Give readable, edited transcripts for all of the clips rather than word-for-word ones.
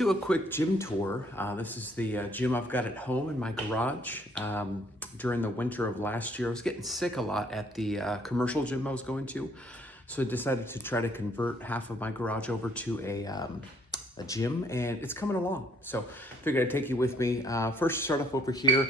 Do a quick gym tour. This is the gym I've got at home in my garage. During the winter of last year, I was getting sick a lot at the commercial gym I was going to. So I decided to try to convert half of my garage over to a gym, and it's coming along. So I figured I'd take you with me. First, start up over here.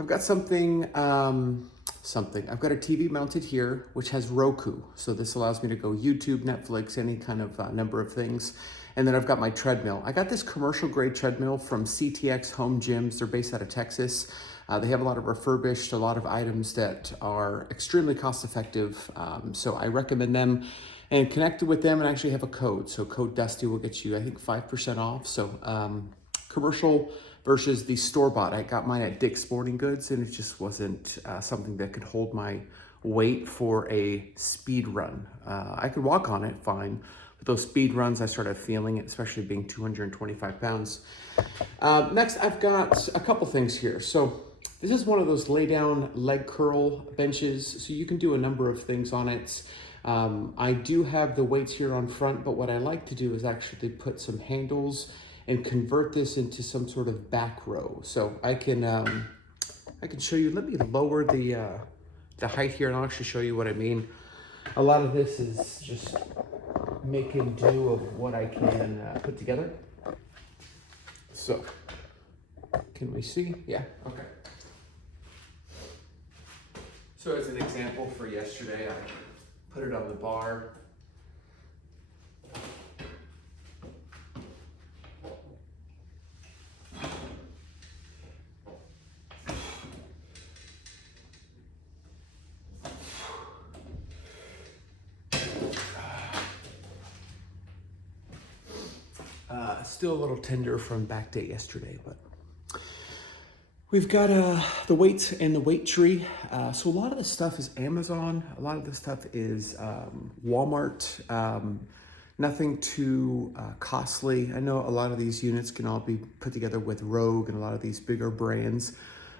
I've got something. I've got a TV mounted here, which has Roku. So this allows me to go YouTube, Netflix, any kind of number of things. And then I've got my treadmill. I got this commercial grade treadmill from CTX Home Gyms. They're based out of Texas. They have a lot of refurbished, a lot of items that are extremely cost effective. So I recommend them and connected with them and actually have a code. So code Dusty will get you, I think, 5% off. So commercial versus the store-bought. I got mine at Dick's Sporting Goods and it just wasn't something that could hold my weight for a speed run. I could walk on it fine, but those speed runs, I started feeling it, especially being 225 pounds. Next, I've got a couple things here. So this is one of those lay down leg curl benches. So you can do a number of things on it. I do have the weights here on front, but what I like to do is actually put some handles and convert this into some sort of back row. So I can show you. Let me lower the height here, and I'll actually show you what I mean. A lot of this is just making do of what I can put together. So can we see? Yeah. Okay. So as an example for yesterday, I put it on the bar. Still a little tender from back day yesterday, but we've got the weights and the weight tree. So a lot of the stuff is Amazon. A lot of the stuff is Walmart. Nothing too costly. I know a lot of these units can all be put together with Rogue and a lot of these bigger brands,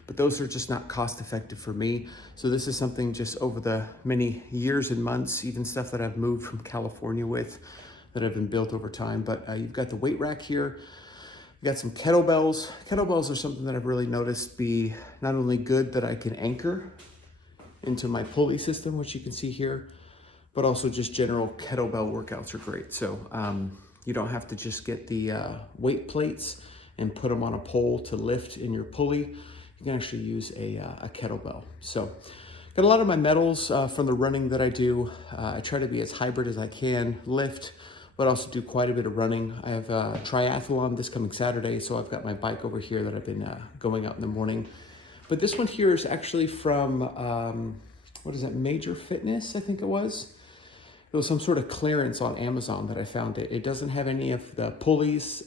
but those are just not cost effective for me. So this is something just over the many years and months, even stuff that I've moved from California with, that have been built over time. But you've got the weight rack here. You've got some kettlebells. Kettlebells are something that I've really noticed be not only good that I can anchor into my pulley system, which you can see here, but also just general kettlebell workouts are great. So you don't have to just get the weight plates and put them on a pole to lift in your pulley. You can actually use a kettlebell. So got a lot of my medals from the running that I do. I try to be as hybrid as I can, lift, but also do quite a bit of running. I have a triathlon this coming Saturday, so I've got my bike over here that I've been going out in the morning. But this one here is actually from, what is that, Major Fitness, I think it was. It was some sort of clearance on Amazon that I found it. It doesn't have any of the pulleys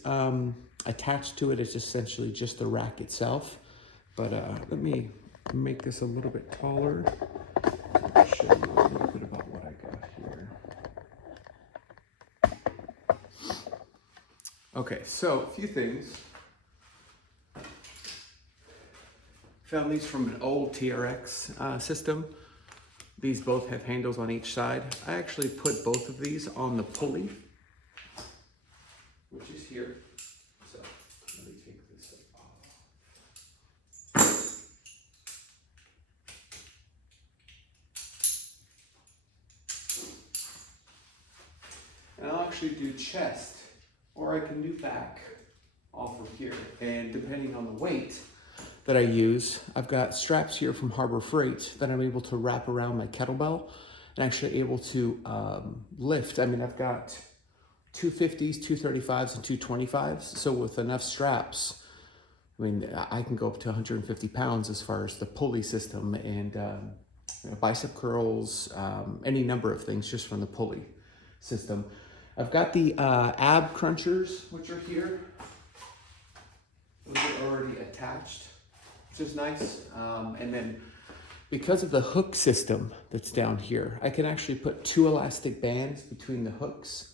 attached to it. It's essentially just the rack itself. But let me make this a little bit taller. I'll show you a little bit about what I got here. Okay, so a few things. Found these from an old TRX system. These both have handles on each side. I actually put both of these on the pulley, which is here. So let me take this off. And I'll actually do chest, or I can do back off of here. And depending on the weight that I use, I've got straps here from Harbor Freight that I'm able to wrap around my kettlebell and actually able to lift. I mean, I've got 250s, 235s, and 225s. So with enough straps, I mean, I can go up to 150 pounds as far as the pulley system and bicep curls, any number of things just from the pulley system. I've got the ab crunchers, which are here. Those are already attached, which is nice. And then because of the hook system that's down here, I can actually put 2 elastic bands between the hooks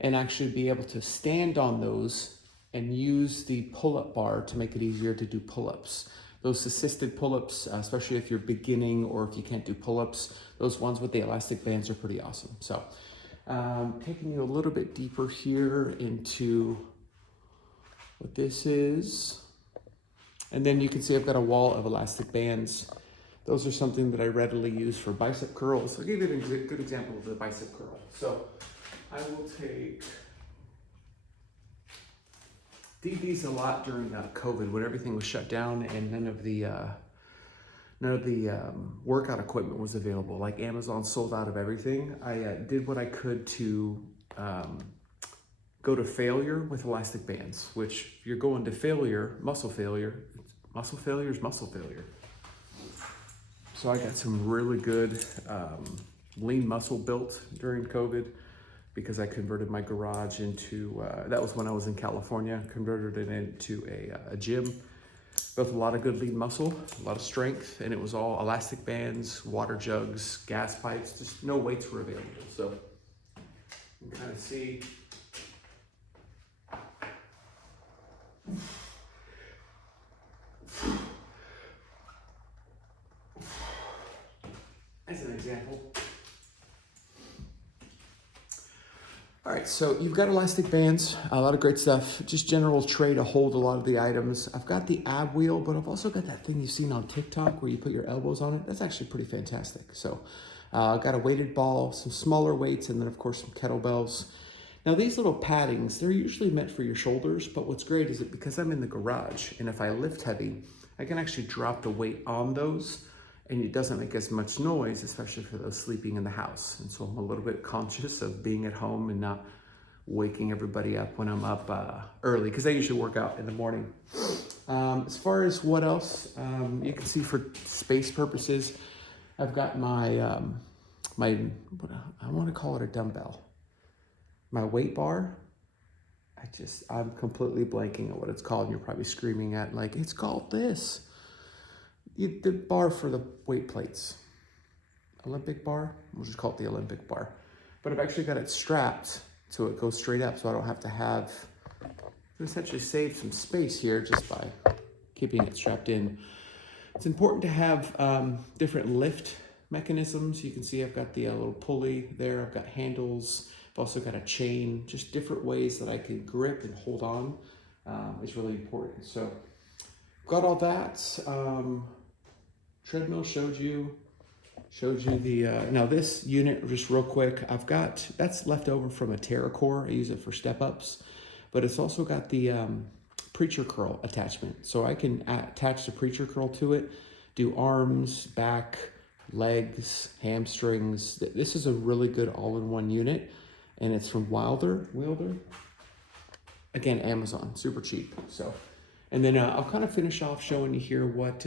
and actually be able to stand on those and use the pull-up bar to make it easier to do pull-ups. Those assisted pull-ups, especially if you're beginning or if you can't do pull-ups, those ones with the elastic bands are pretty awesome. So taking you a little bit deeper here into what this is. And then you can see I've got a wall of elastic bands. Those are something that I readily use for bicep curls. I'll give you a good example of the bicep curl. So I will did these a lot during COVID when everything was shut down and none of the workout equipment was available. Like Amazon sold out of everything. I did what I could to go to failure with elastic bands, which if you're going to failure, muscle failure is muscle failure. So I got some really good lean muscle built during COVID because I converted my garage into, that was when I was in California, converted it into a gym. Built a lot of good lean muscle, a lot of strength, and it was all elastic bands, water jugs, gas pipes, just no weights were available. So you can kind of see as an example. All right, so you've got elastic bands, a lot of great stuff, just general tray to hold a lot of the items. I've got the ab wheel, but I've also got that thing you've seen on TikTok where you put your elbows on it. That's actually pretty fantastic. So I've got a weighted ball, some smaller weights, and then of course some kettlebells. Now these little paddings, they're usually meant for your shoulders, but what's great is that because I'm in the garage and if I lift heavy, I can actually drop the weight on those and it doesn't make as much noise, especially for those sleeping in the house. And so I'm a little bit conscious of being at home and not waking everybody up when I'm up early, because I usually work out in the morning. As far as what else, you can see for space purposes, I've got my, I want to call it a dumbbell. My weight bar, I'm completely blanking at what it's called. And you're probably screaming at like, it's called this. The bar for the weight plates. Olympic bar, we'll just call it the Olympic bar. But I've actually got it strapped so it goes straight up so I don't have to have, essentially save some space here just by keeping it strapped in. It's important to have different lift mechanisms. You can see I've got the little pulley there, I've got handles, I've also got a chain, just different ways that I can grip and hold on is really important. So got all that. Treadmill showed you the, now this unit, just real quick, that's left over from a TerraCore. I use it for step ups, but it's also got the preacher curl attachment. So I can attach the preacher curl to it, do arms, back, legs, hamstrings. This is a really good all-in-one unit, and it's from Wielder. Again, Amazon, super cheap. So, and then I'll kind of finish off showing you here what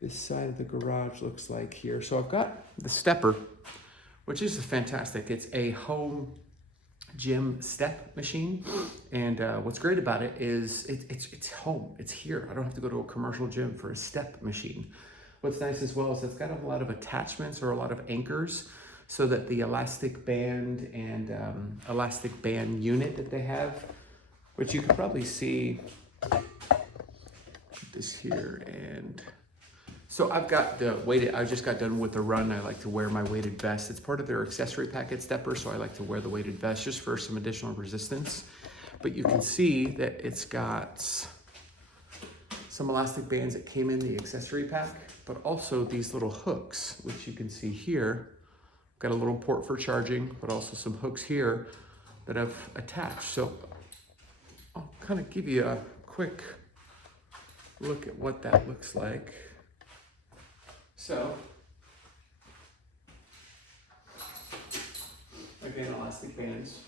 this side of the garage looks like here. So I've got the stepper, which is fantastic. It's a home gym step machine. And what's great about it is it's home, it's here. I don't have to go to a commercial gym for a step machine. What's nice as well is it's got a lot of attachments or a lot of anchors so that the elastic band and elastic band unit that they have, which you can probably see this here. And so I've got the weighted, I just got done with the run. I like to wear my weighted vest. It's part of their accessory packet stepper, so I like to wear the weighted vest just for some additional resistance. But you can see that it's got some elastic bands that came in the accessory pack, but also these little hooks, which you can see here. Got a little port for charging, but also some hooks here that I've attached. So I'll kind of give you a quick look at what that looks like. So, again, elastic bands.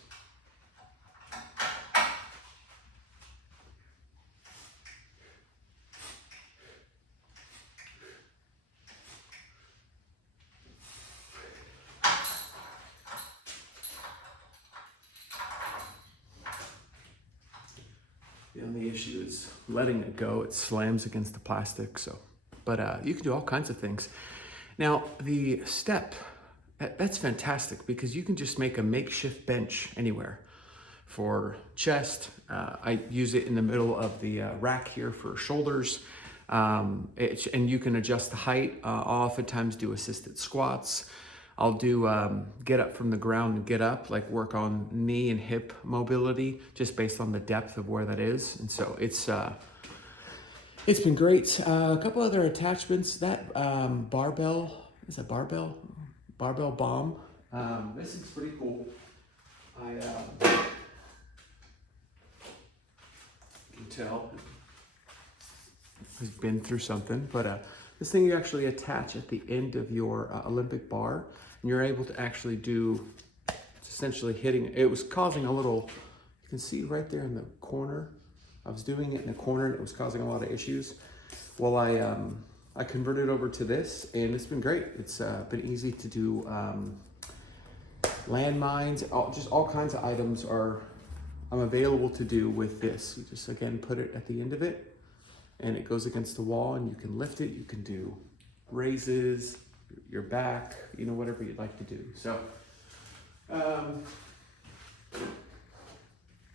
The only issue is letting it go. It slams against the plastic, so. But you can do all kinds of things. Now, the step, that's fantastic because you can just make a makeshift bench anywhere for chest. I use it in the middle of the rack here for shoulders. And you can adjust the height. I'll oftentimes do assisted squats. I'll do get up from the ground and get up, like work on knee and hip mobility, just based on the depth of where that is. And so it's been great. A couple other attachments. That barbell, is that barbell? Barbell bomb. This is pretty cool. I can tell has been through something, but this thing you actually attach at the end of your Olympic bar, and you're able to actually do, it's essentially hitting, it was causing a little, you can see right there in the corner, I was doing it in the corner and it was causing a lot of issues. Well, I converted over to this and it's been great. It's been easy to do landmines, just all kinds of items I'm available to do with this. You just, again, put it at the end of it and it goes against the wall and you can lift it. You can do raises, your back, whatever you'd like to do. So,